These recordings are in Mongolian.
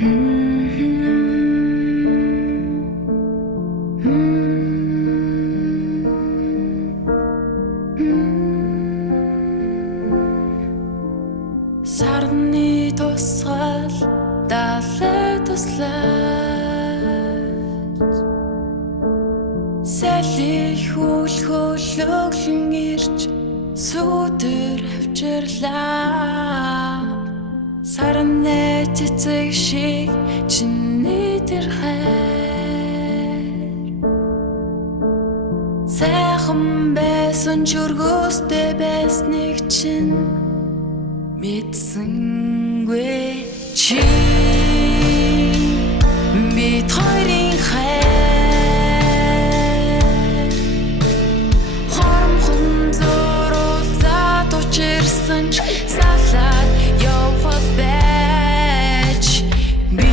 Сарны тусгал далай туслаад салих хөлөглөн ирж сүдэр авчирлаа сарны цэцэг шиг чиний тэр хайр сайхан байсан ч өргөөстэй байсныг чинь мэдсэнгүй чи бид хоёрын хайр хоромхон зурулзаад учирсан ч салаад явхал байж би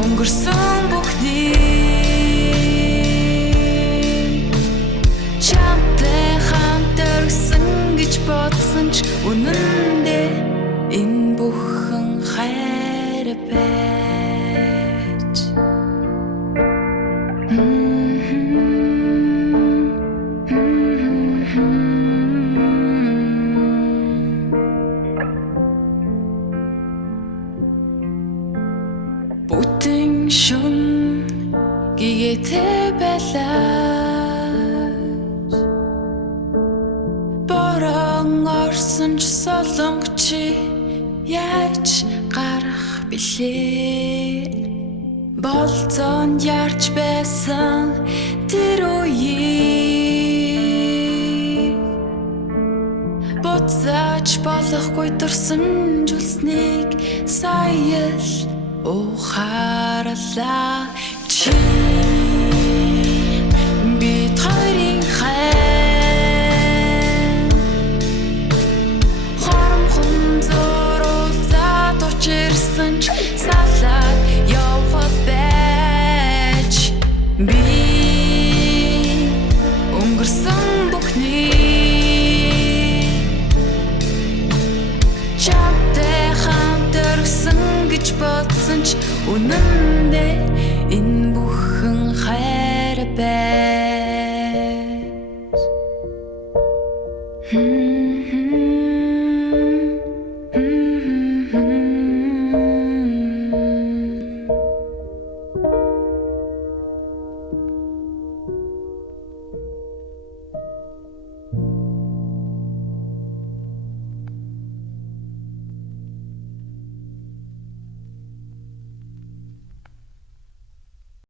өнгөрсөн бүхнийг чамтай хамт өргсөн гэж бодсон ч үнэн дээр энэ бүхэн хайр байж бүтэн шөн гигээтэй байлаа борон орсон ч солонгочи яаж гарах билээ болцоонд ярч байсан тэр үеийг буцааж болохгүй дурсан зүйлснийг сая л ухаарлаа чи бид хоёрын хайр хоромхон зурулзаад учирсан ч салаад явхал байж би өнгөрсөн бүхнийг чамтай хамт өргсөн гэж бодсон ч үнэн дээр энэ бүхэн хайр байж